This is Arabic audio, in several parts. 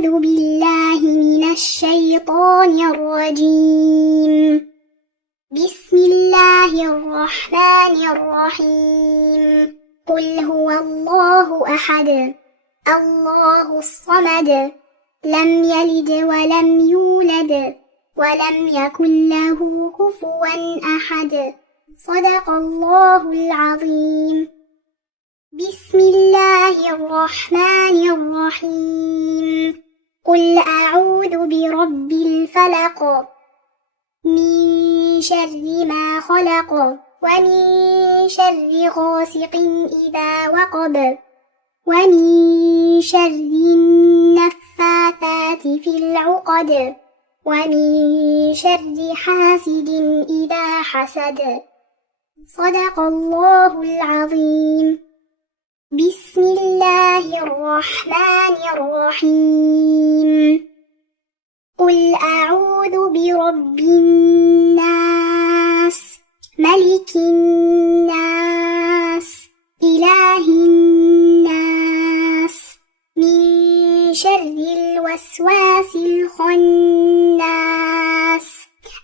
أعوذ بالله من الشيطان الرجيم. بسم الله الرحمن الرحيم. قل هو الله أحد الله الصمد لم يلد ولم يولد ولم يكن له كفوا أحد. صدق الله العظيم. بسم الله الرحمن الرحيم. قل أعوذ برب الفلق من شر ما خلق ومن شر غاسق إذا وقب ومن شر النفاثات في العقد ومن شر حاسد إذا حسد. صدق الله العظيم. بسم الله الرحمن الرحيم. قل أعوذ برب الناس ملك الناس إله الناس من شر الوسواس الخناس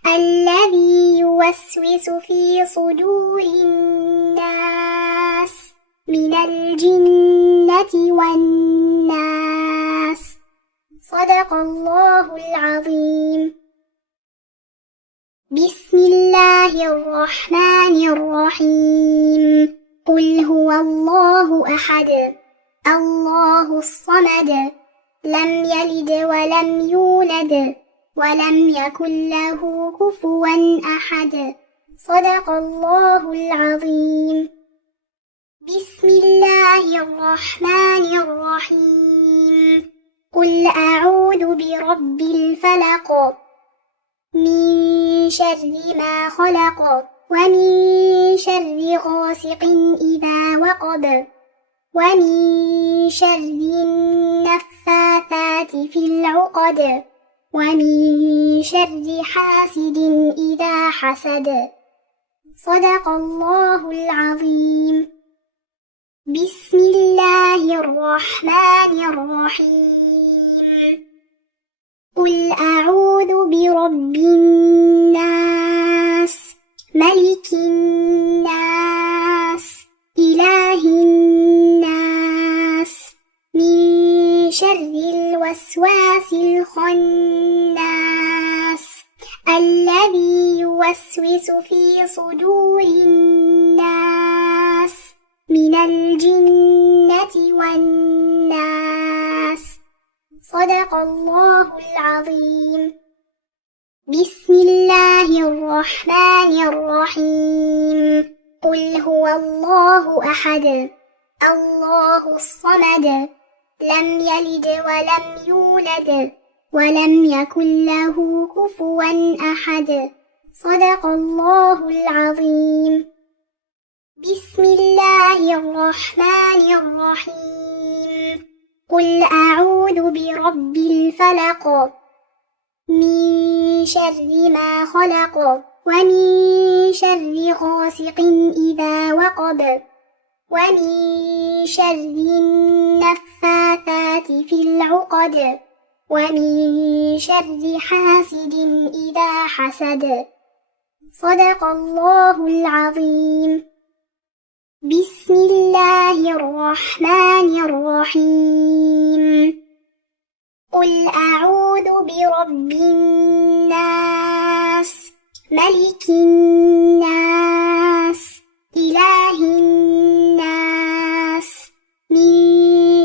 الذي يوسوس في صدور الناس من الجنة والناس. صدق الله العظيم. بسم الله الرحمن الرحيم. قل هو الله أحد الله الصمد لم يلد ولم يولد ولم يكن له كفوا أحد. صدق الله العظيم. بسم الله الرحمن الرحيم. قل أعوذ برب الفلق من شر ما خلق ومن شر غاسق إذا وقب ومن شر النفاثات في العقد ومن شر حاسد إذا حسد. صدق الله العظيم. بسم الله الرحمن الرحيم. قل أعوذ برب الناس ملك الناس إله الناس من شر الوسواس الخناس الذي يوسوس في صدور الناس من الجنة والناس. صدق الله العظيم. بسم الله الرحمن الرحيم. قل هو الله أحد الله الصمد لم يلد ولم يولد ولم يكن له كفوا أحد. صدق الله العظيم. بسم الله الرحمن الرحيم. قل أعوذ برب الفلق من شر ما خلق ومن شر غاسق إذا وقب ومن شر النفاثات في العقد ومن شر حاسد إذا حسد. صدق الله العظيم. بسم الله الرحمن الرحيم. قل أعوذ برب الناس ملك الناس إله الناس من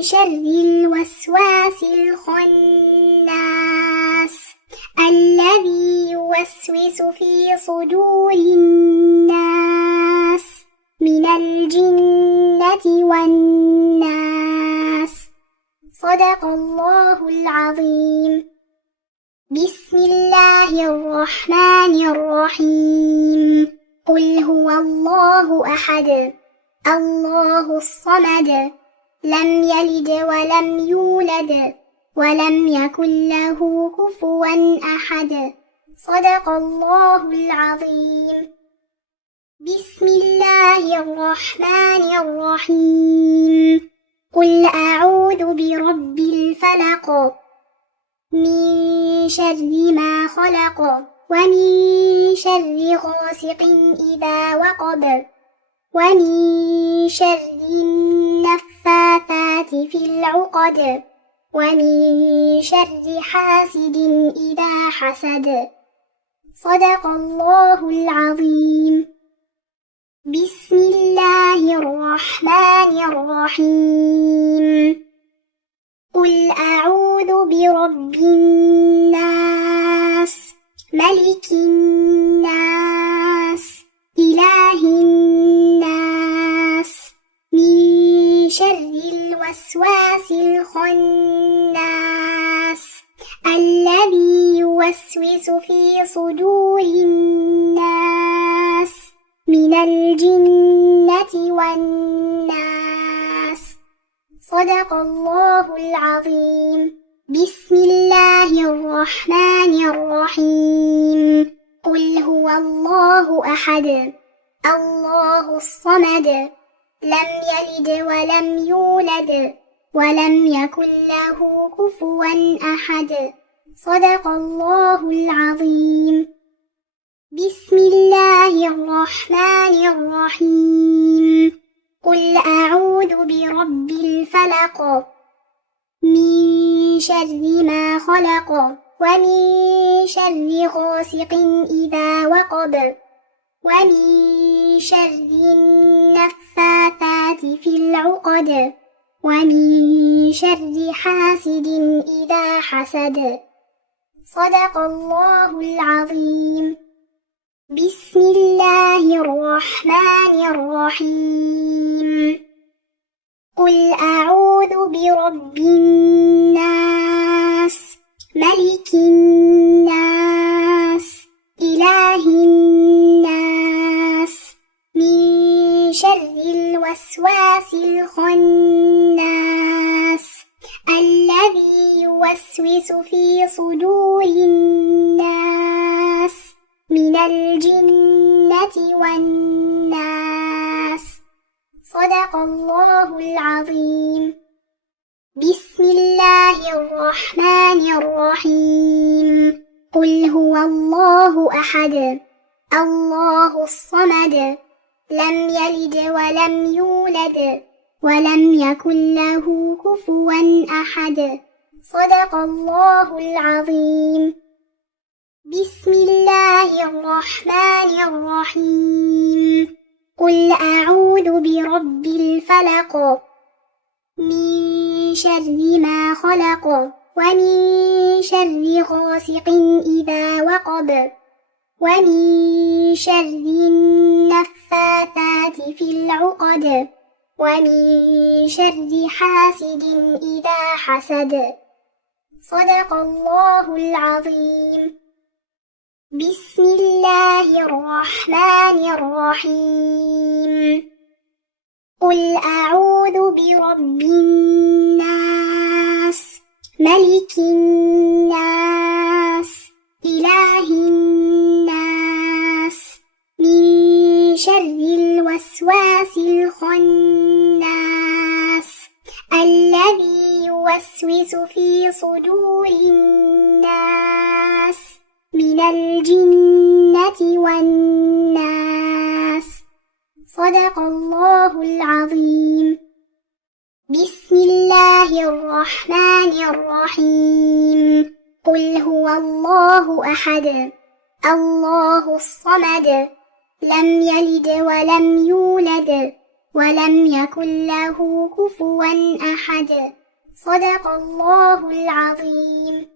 شر الوسواس الخناس الذي يوسوس في صدور الناس من الجنة والناس. صدق الله العظيم. بسم الله الرحمن الرحيم. قل هو الله أحد الله الصمد لم يلد ولم يولد ولم يكن له كفوا أحد. صدق الله العظيم. بسم الله الرحمن الرحيم. قل أعوذ برب الفلق من شر ما خلق ومن شر غاسق إذا وقب ومن شر النفاثات في العقد ومن شر حاسد إذا حسد. صدق الله العظيم. بسم الله الرحمن الرحيم. قل أعوذ برب الناس ملك الناس إله الناس من شر الوسواس الخناس الذي يوسوس في صدور الناس من الجنة والناس. صدق الله العظيم. بسم الله الرحمن الرحيم. قل هو الله أحد الله الصمد لم يلد ولم يولد ولم يكن له كفوا أحد. صدق الله العظيم. بسم الله الرحمن الرحيم. قل أعوذ برب الفلق من شر ما خلق ومن شر غاسق إذا وقب ومن شر النفاثات في العقد ومن شر حاسد إذا حسد. صدق الله العظيم. بسم الله الرحمن الرحيم. قل أعوذ برب الناس ملك الناس إله الناس من شر الوسواس الخناس الذي يوسوس في صدور الناس من الجنة والناس. صدق الله العظيم. بسم الله الرحمن الرحيم. قل هو الله أحد الله الصمد لم يلد ولم يولد ولم يكن له كفوا أحد. صدق الله العظيم. بسم الله الرحمن الرحيم. قل أعوذ برب الفلق من شر ما خلق ومن شر غاسق إذا وقب ومن شر النفاثات في العقد ومن شر حاسد إذا حسد. صدق الله العظيم. بسم الله الرحمن الرحيم. قل أعوذ برب الناس ملك الناس إله الناس من شر الوسواس الخناس الذي يوسوس في صدور الناس من الجنة والناس. صدق الله العظيم. بسم الله الرحمن الرحيم. قل هو الله أحد الله الصمد لم يلد ولم يولد ولم يكن له كفوا أحد. صدق الله العظيم.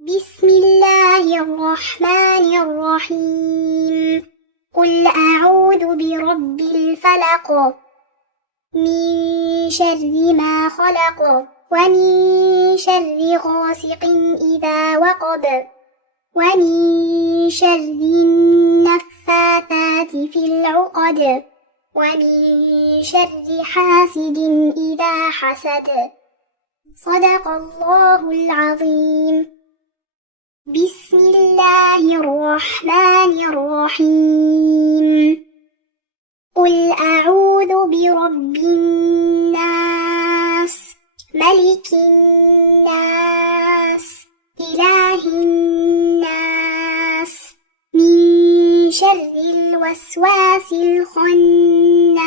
بسم الله الرحمن الرحيم. قل أعوذ برب الفلق من شر ما خلق ومن شر غاسق إذا وقب ومن شر النفاثات في العقد ومن شر حاسد إذا حسد. صدق الله العظيم. بسم الله الرحمن الرحيم. قل أعوذ برب الناس ملك الناس الوسواس الخناس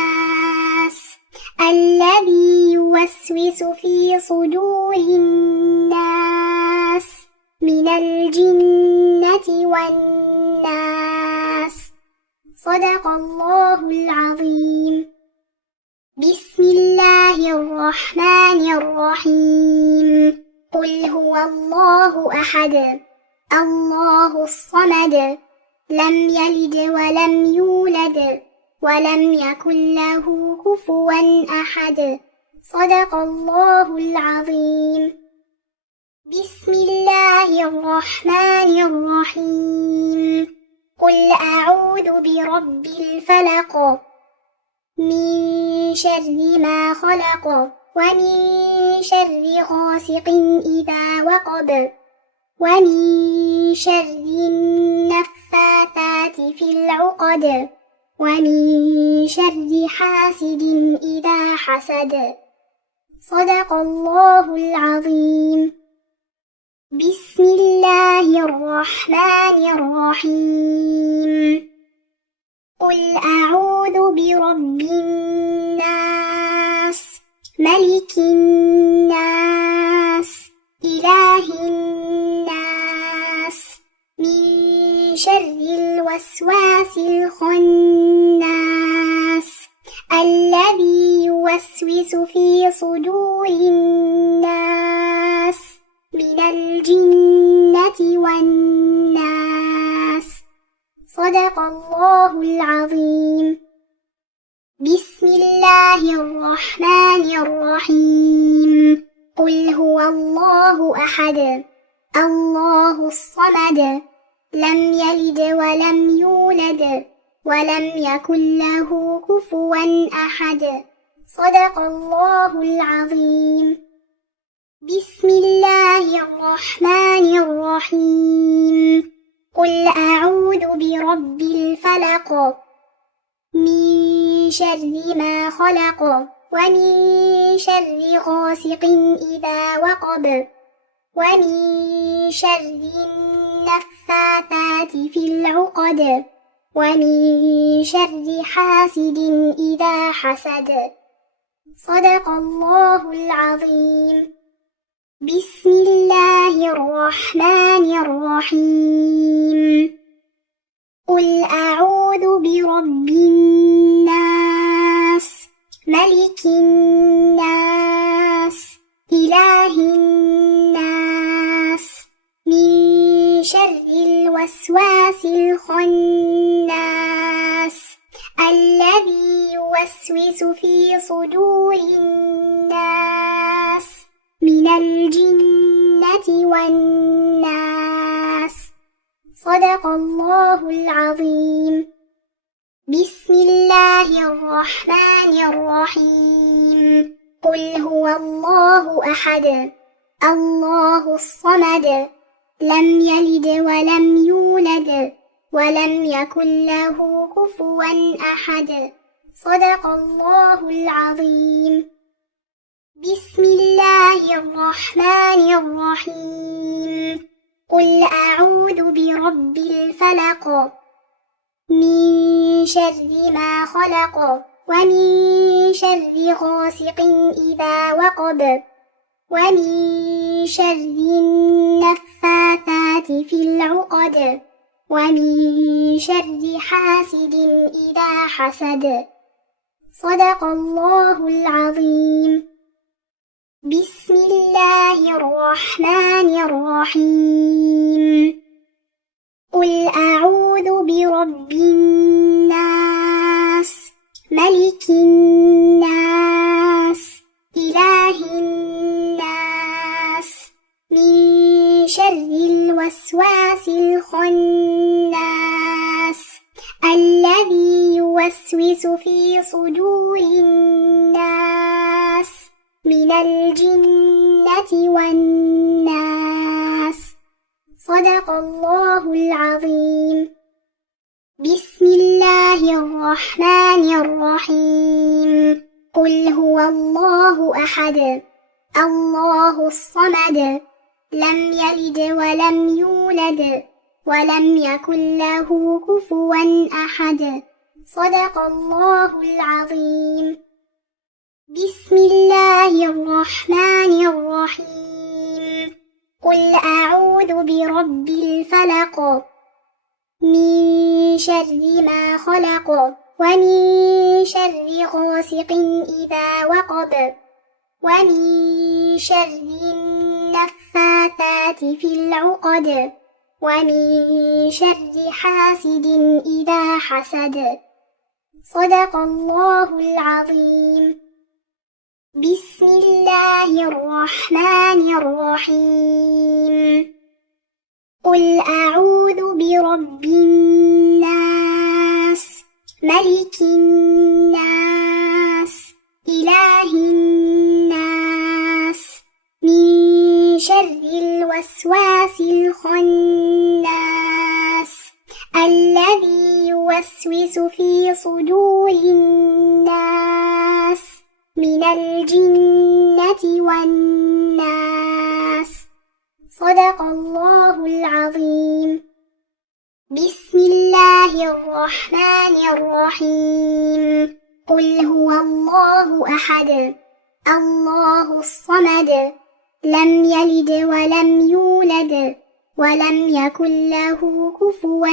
الذي يوسوس في صدور الناس من الجنة والناس. صدق الله العظيم. بسم الله الرحمن الرحيم. قل هو الله أحد الله الصمد لم يلد ولم يولد ولم يكن له كفوا أحد. صدق الله العظيم. بسم الله الرحمن الرحيم. قل أعوذ برب الفلق من شر ما خلق ومن شر غاسق إذا وقب ومن شر النفاثات في العقد ومن شر حاسد إذا حسد. صدق الله العظيم. بسم الله الرحمن الرحيم. قل أعوذ برب الناس ملك الناس إله الناس من شر الوسواس الخناس الذي يوسوس في صدور الناس من الجنة والناس. صدق الله العظيم. بسم الله الرحمن الرحيم. قل هو الله أحد الله الصمد لم يلد ولم يولد ولم يكن له كفوا أحد. صدق الله العظيم. بسم الله الرحمن الرحيم. قل أعوذ برب الفلق من شر ما خلق ومن شر غاسق إذا وقب ومن شر النفاثات في العقد ومن شر حاسد إذا حسد. صدق الله العظيم. بسم الله الرحمن الرحيم. قل أعوذ برب الناس ملك الناس إله الناس من شر الوسواس الخناس الذي يوسوس في صدور الناس من الجنة والناس. صدق الله العظيم. بسم الله الرحمن الرحيم. قل هو الله أحد الله الصمد لم يلد ولم يولد ولم يكن له كفوا أحد. صدق الله العظيم. بسم الله الرحمن الرحيم. قل أعوذ برب الفلق من شر ما خلق ومن شر غاسق إذا وقب ومن شر النفاثات في العقد ومن شر حاسد إذا حسد. صدق الله العظيم. بسم الله الرحمن الرحيم. قل أعوذ برب الناس ملك الناس إله الناس من شر الوسواس الخناس الذي يوسوس في صدور الناس من الجنة والناس. صدق الله العظيم. بسم الله الرحمن الرحيم. قل هو الله أحد الله الصمد لم يلد ولم يولد ولم يكن له كفوا أحد. صدق الله العظيم. بسم الله الرحمن الرحيم. قل أعوذ برب الفلق من شر ما خلق ومن شر غاسق إذا وقب ومن شر النفاثات في العقد ومن شر حاسد إذا حسد. صدق الله العظيم. بسم الله الرحمن الرحيم. قل أعوذ برب الناس ملك الناس إله الناس من شر الوسواس الخناس الذي يوسوس في صدور الناس من الجنة والناس. صدق الله العظيم. بسم الله الرحمن الرحيم. قل هو الله أحد الله الصمد لم يلد ولم يولد ولم يكن له كفوا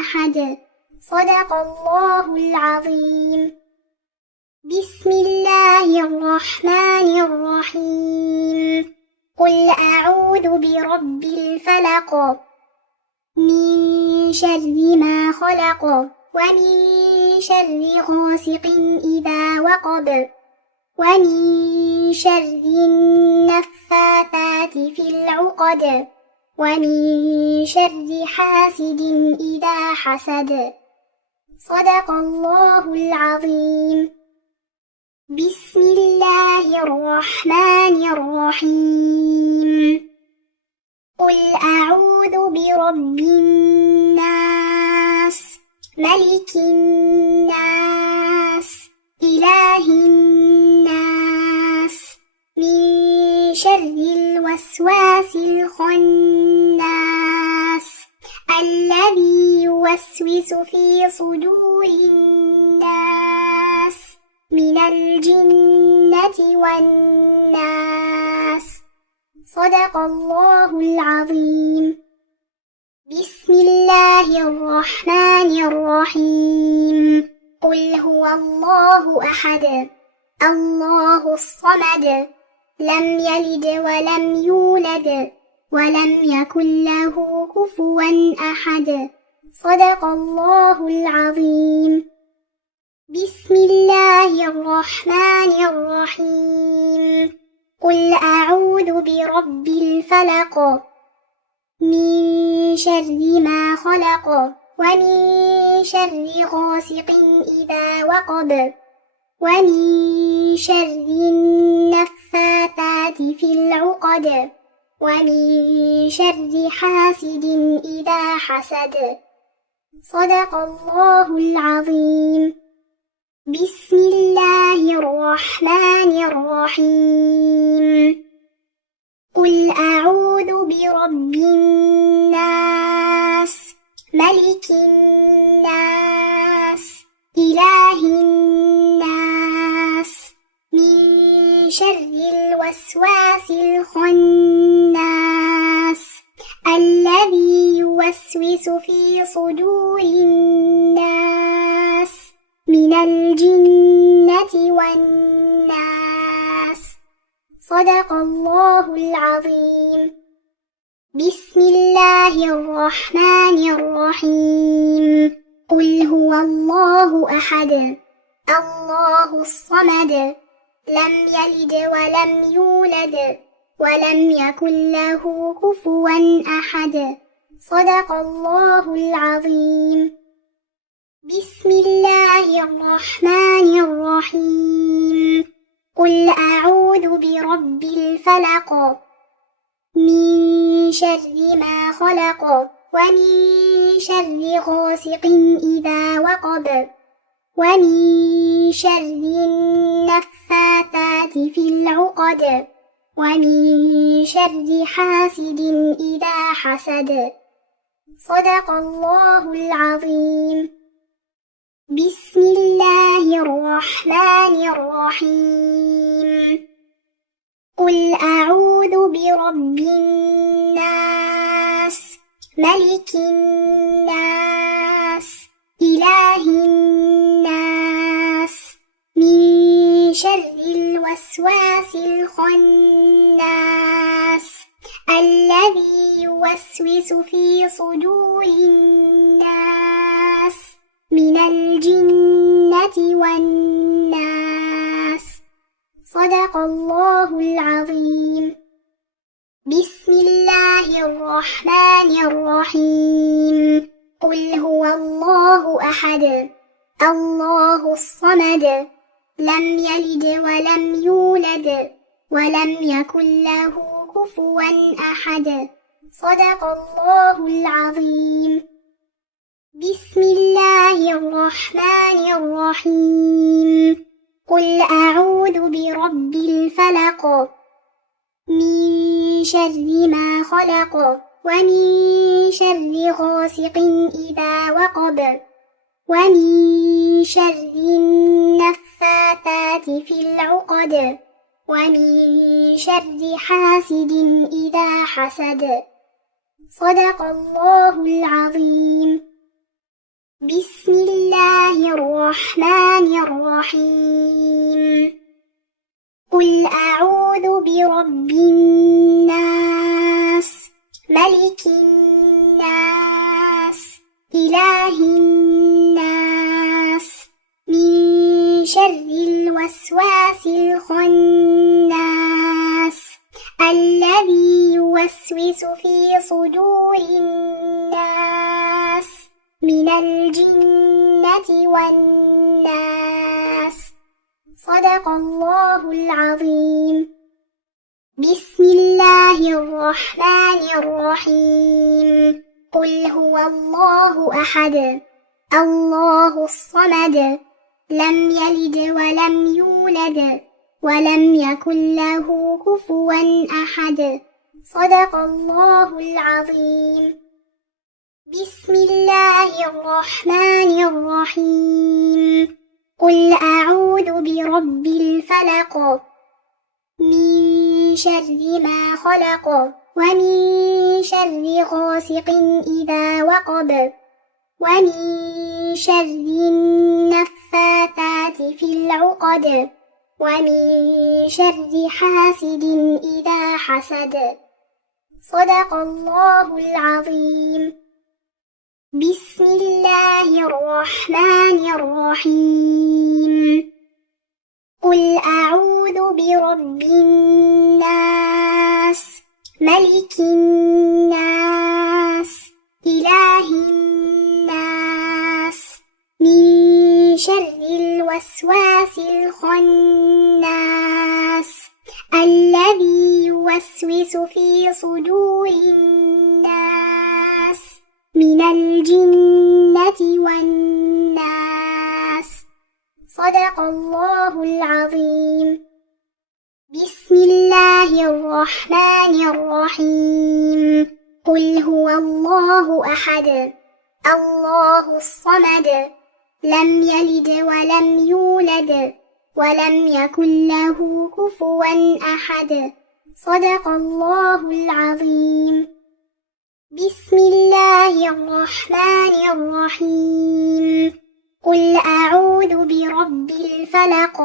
أحد. صدق الله العظيم. بسم الله الرحمن الرحيم. قل أعوذ برب الفلق من شر ما خلق ومن شر غاسق إذا وقب ومن شر النفاثات في العقد ومن شر حاسد إذا حسد. صدق الله العظيم. بسم الله الرحمن الرحيم. قل أعوذ برب الناس ملك الناس إله الناس من شر الوسواس الخناس الذي يوسوس في صدور الناس من الجنة والناس. صدق الله العظيم. بسم الله الرحمن الرحيم. قل هو الله أحد الله الصمد لم يلد ولم يولد ولم يكن له كفوا أحد. صدق الله العظيم. بسم الله الرحمن الرحيم. قل أعوذ برب الفلق من شر ما خلق ومن شر غاسق إذا وقب ومن شر النفاثات في العقد ومن شر حاسد إذا حسد. صدق الله العظيم. بسم الله الرحمن الرحيم. قل أعوذ برب الناس ملك الناس إله الناس من شر الوسواس الخناس الذي يوسوس في صدور الناس من الجنة والناس. صدق الله العظيم. بسم الله الرحمن الرحيم. قل هو الله أحد الله الصمد لم يلد ولم يولد ولم يكن له كفوا أحد. صدق الله العظيم. بسم الله الرحمن الرحيم. قل أعوذ برب الفلق من شر ما خلق ومن شر غاسق إذا وقب ومن شر النفاثات في العقد ومن شر حاسد إذا حسد. صدق الله العظيم. بسم الله الرحمن الرحيم قل أعوذ برب الناس ملك الناس إله الناس من شر الوسواس الخناس الذي يوسوس في صدور الناس من الجنة والناس صدق الله العظيم. بسم الله الرحمن الرحيم قل هو الله أحد الله الصمد لم يلد ولم يولد ولم يكن له كفوا أحد صدق الله العظيم. بسم الله الرحمن الرحيم قل أعوذ برب الفلق من شر ما خلق ومن شر غاسق إذا وقب ومن شر النفاثات في العقد ومن شر حاسد إذا حسد صدق الله العظيم. بسم الله الرحمن الرحيم قل أعوذ برب الناس ملك الناس إله الناس من شر الوسواس الخناس الذي يوسوس في صدور الناس من الجنة والناس صدق الله العظيم. بسم الله الرحمن الرحيم قل هو الله أحد الله الصمد لم يلد ولم يولد ولم يكن له كفوا أحد صدق الله العظيم. بسم الله الرحمن الرحيم قل أعوذ برب الفلق من شر ما خلق ومن شر غاسق إذا وقب ومن شر النفاثات في العقد ومن شر حاسد إذا حسد صدق الله العظيم. بسم الله الرحمن الرحيم قل أعوذ برب الناس ملك الناس إله الناس من شر الوسواس الخناس الذي يوسوس في صدور الناس من الجنة والناس صدق الله العظيم. بسم الله الرحمن الرحيم قل هو الله أحد الله الصمد لم يلد ولم يولد ولم يكن له كفوا أحد صدق الله العظيم. بسم الله الرحمن الرحيم قل أعوذ برب الفلق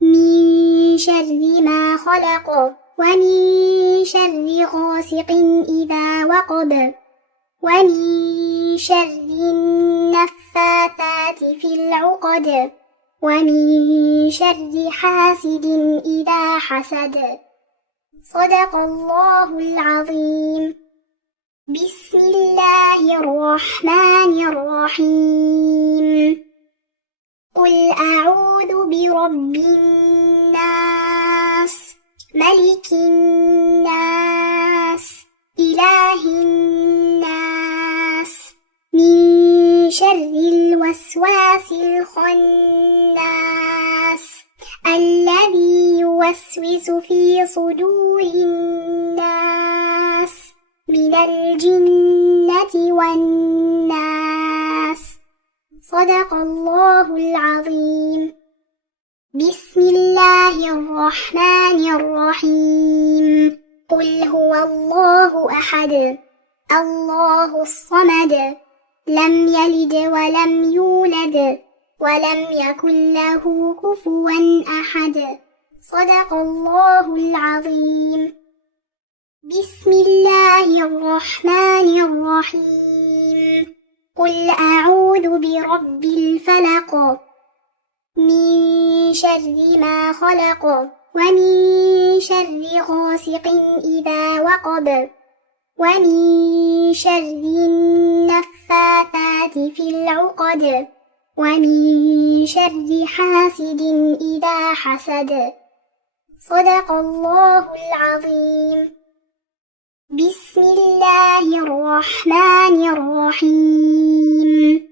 من شر ما خلق ومن شر غاسق إذا وقب ومن شر النفاثات في العقد ومن شر حاسد إذا حسد صدق الله العظيم. بسم الله الرحمن الرحيم قل أعوذ برب الناس ملك الناس إله الناس من شر الوسواس الخناس الذي يوسوس في صدور الناس من الجنة والناس صدق الله العظيم. بسم الله الرحمن الرحيم. قل هو الله أحد الله الصمد لم يلد ولم يولد ولم يكن له كفوا أحد. صدق الله العظيم. بسم الله الرحمن الرحيم. قل أعوذ برب الفلق من شر ما خلق ومن شر غاسق إذا وقب ومن شر النفاثات في العقد ومن شر حاسد إذا حسد. صدق الله العظيم. بسم الله الرحمن الرحيم.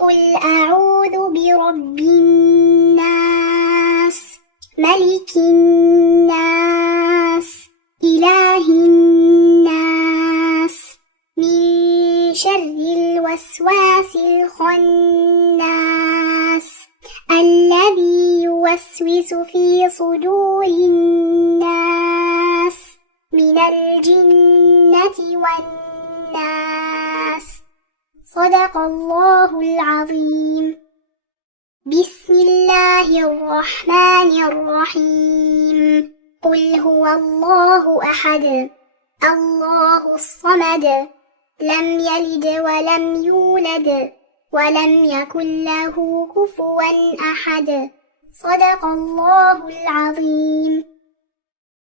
قل أعوذ برب الناس ملك الناس إله الناس من شر الوسواس الخناس الذي يوسوس في صدور الناس من الجنة والناس. صدق الله العظيم. بسم الله الرحمن الرحيم. قل هو الله أحد الله الصمد لم يلد ولم يولد ولم يكن له كفوا أحد. صدق الله العظيم.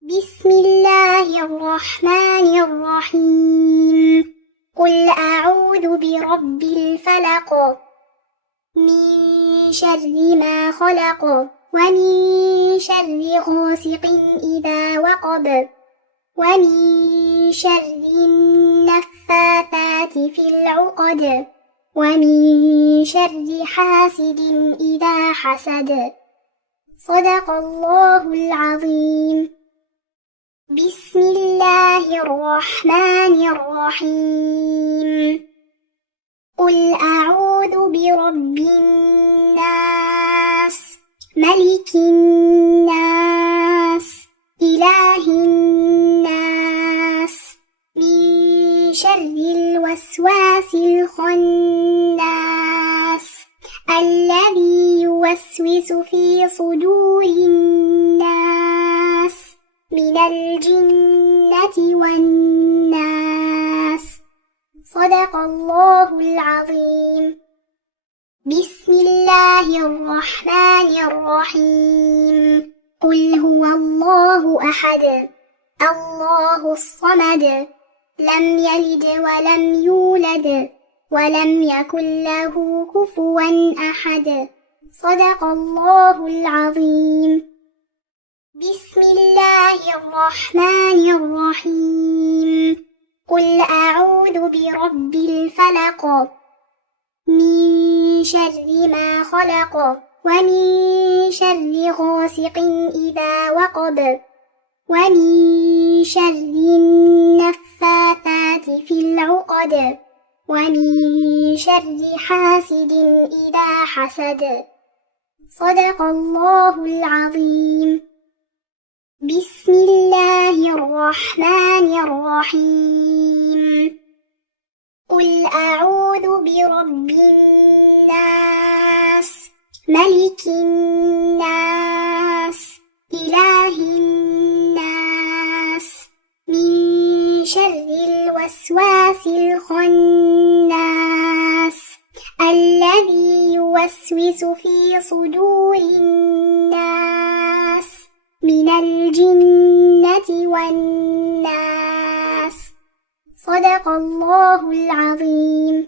بسم الله الرحمن الرحيم. قل أعوذ برب الفلق من شر ما خلق ومن شر غاسق إذا وقب ومن شر النفاثات في العقد ومن شر حاسد إذا حسد. صدق الله العظيم. بسم الله الرحمن الرحيم. قل أعوذ برب الناس ملك الناس إله الناس من شر الوسواس الخناس الذي يوسوس في صدور الناس من الجنة والناس. صدق الله العظيم. بسم الله الرحمن الرحيم. قل هو الله أحد الله الصمد لم يلد ولم يولد ولم يكن له كفوا أحد. صدق الله العظيم. بسم الله الرحمن الرحيم. قل أعوذ برب الفلق من شر ما خلق ومن شر غاسق إذا وقب ومن شر النفاثات في العقد ومن شر حاسد إذا حسد. صدق الله العظيم. بسم الله الرحمن الرحيم. قل أعوذ برب الناس ملك الناس إله الناس من شر الوسواس الخناس الذي يوسوس في صدور الناس من الجنة والناس. صدق الله العظيم.